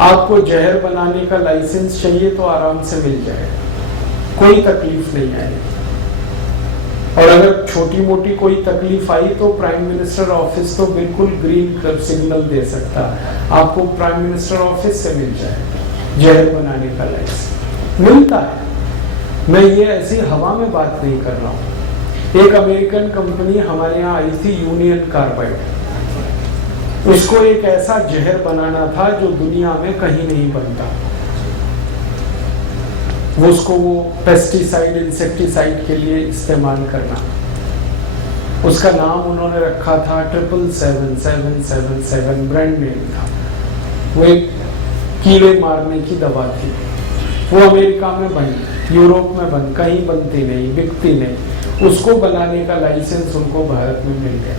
आपको जहर बनाने का लाइसेंस चाहिए तो आराम से मिल जाएगा, कोई तकलीफ नहीं आएगी। और अगर छोटी मोटी कोई तकलीफ आई तो प्राइम मिनिस्टर ऑफिस तो बिल्कुल ग्रीन सिग्नल दे सकता है, आपको प्राइम मिनिस्टर ऑफिस से मिल जाएगा जहर बनाने का लाइसेंस, मिलता है। मैं ये ऐसी हवा में बात नहीं कर रहा हूँ। एक अमेरिकन कंपनी हमारे यहाँ आई थी, यूनियन कार्बाइड, उसको एक ऐसा जहर बनाना था जो दुनिया में कहीं नहीं बनता। वो पेस्टिसाइड इंसेक्टिसाइड के लिए इस्तेमाल करना, उसका नाम उन्होंने रखा था 77777 ब्रांड नेम था। वो एक कीड़े मारने की दवा थी, वो अमेरिका में बनी, यूरोप में बन, कहीं बनती नहीं, बिकती नहीं। उसको बनाने का लाइसेंस उनको भारत में मिल गया।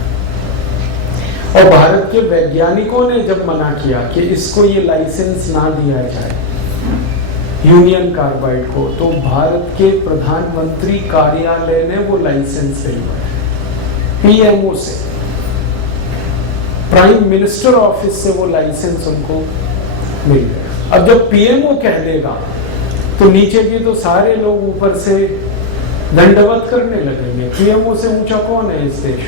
और भारत के वैज्ञानिकों ने जब मना किया कि इसको ये लाइसेंस ना दिया जाए यूनियन कार्बाइड को, तो भारत के प्रधानमंत्री कार्यालय ने वो लाइसेंस दिलवाया पीएमओ से, प्राइम मिनिस्टर ऑफिस से वो लाइसेंस उनको मिल गया। अब जब पीएमओ कह देगा तो नीचे के तो सारे लोग ऊपर से दंडवत करने लगेंगे, पीएमओ से ऊंचा कौन है इस देश।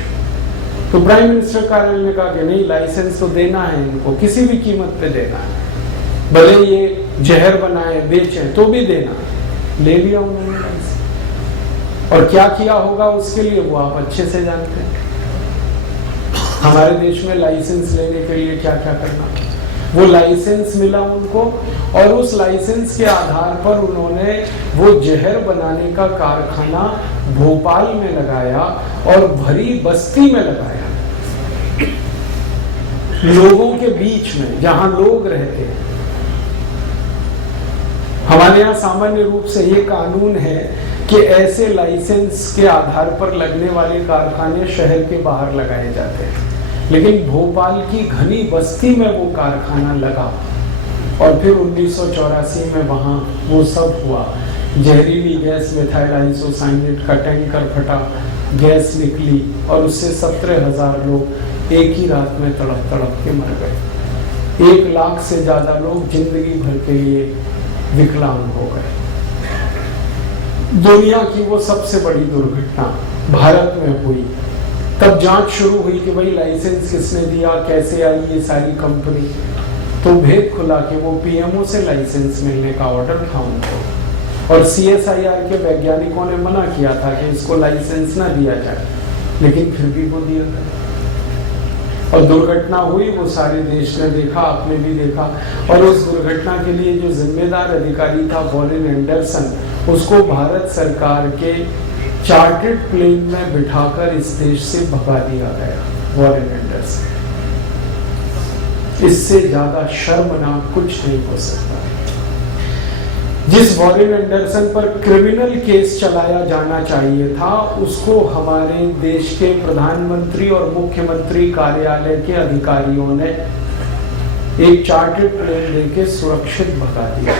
तो प्राइम मिनिस्टर कार्यालय ने कहा कि नहीं, लाइसेंस तो देना है इनको, किसी भी कीमत पे देना है, भले ये जहर बनाए बेचें तो भी देना। ले लिया उन्होंने लाइसेंस, और क्या किया होगा उसके लिए वो आप अच्छे से जानते हैं। हमारे देश में लाइसेंस लेने के लिए क्या क्या करना, वो लाइसेंस मिला उनको, और उस लाइसेंस के आधार पर उन्होंने वो जहर बनाने का कारखाना भोपाल में लगाया और भरी बस्ती में लगाया, लोगों के बीच में जहां लोग रहते हैं। हमारे यहाँ सामान्य रूप से ये कानून है कि ऐसे लाइसेंस के आधार पर लगने वाले कारखाने शहर के बाहर लगाए जाते हैं, लेकिन भोपाल की घनी बस्ती में वो कारखाना लगा, और फिर 1984 में वहाँ वो सब हुआ। जहरीली गैस मिथाइल आइसोसाइनेट का टैंकर फटा, गैस निकली, और उससे 17,000 लोग एक ही रात में तड़प तड़प के मर गए। 1 लाख से ज्यादा लोग जिंदगी भर के लिए विकलांग हो गए। दुनिया की वो सबसे बड़ी दुर्घटना भारत में हुई। तब जांच शुरू हुई कि भाई लाइसेंस किसने दिया, कैसे आई ये सारी कंपनी, तो भेद खुला कि वो पीएमओ से लाइसेंस मिलने का ऑर्डर था उनको, और सीएसआईआर के वैज्ञानिकों ने मना किया था कि इसको लाइसेंस ना दिया जाए, लेकिन फिर भी वो दिया था। और दुर्घटना हुई, वो सारे देश ने देखा, आपने भी देखा, और उस दुर्घटना के लिए जो जिम्मेदार अधिकारी था वॉरेन एंडरसन, उसको भारत सरकार के चार्टर्ड प्लेन में बिठाकर इस देश से भगा दिया गया। वॉरेन एंडरसन, इससे ज्यादा शर्मनाक कुछ नहीं हो सकता। जिस वॉरेन एंडरसन पर क्रिमिनल केस चलाया जाना चाहिए था, उसको हमारे देश के प्रधानमंत्री और मुख्यमंत्री कार्यालय के अधिकारियों ने एक चार्टर्ड प्लेन देके सुरक्षित भगा दिया,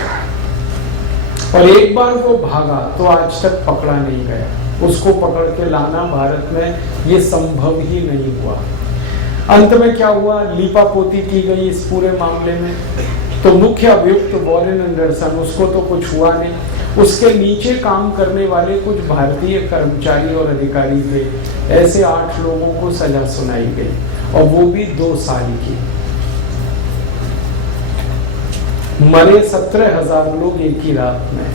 और एक बार वो भागा तो आज तक पकड़ा नहीं गया। उसको पकड़ के लाना भारत में ये संभव ही नहीं हुआ। अंत में क्या हुआ, लीपापोती की गई इस पूरे मामले में। तो मुख्य अभियुक्त वॉरेन एंडरसन, उसको तो कुछ हुआ नहीं, उसके नीचे काम करने वाले कुछ भारतीय कर्मचारी और अधिकारी थे, ऐसे 8 लोगों को सजा सुनाई गई, और वो भी 2 साल की। मरे 17,000 लोग एक ही रात में,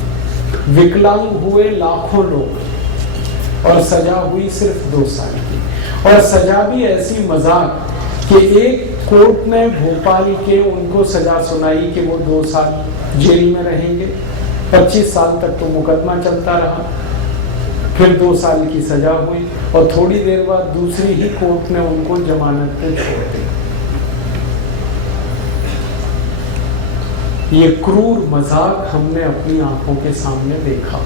विकलांग हुए लाखों लोग, और सजा हुई सिर्फ 2 साल की। और सजा भी ऐसी मजाक कि एक कोर्ट ने भोपाल के उनको सजा सुनाई कि वो 2 साल जेल में रहेंगे, 25 साल तक तो मुकदमा चलता रहा, फिर 2 साल की सजा हुई, और थोड़ी देर बाद दूसरी ही कोर्ट ने उनको जमानत पे छोड़ दिया। ये क्रूर मजाक हमने अपनी आंखों के सामने देखा।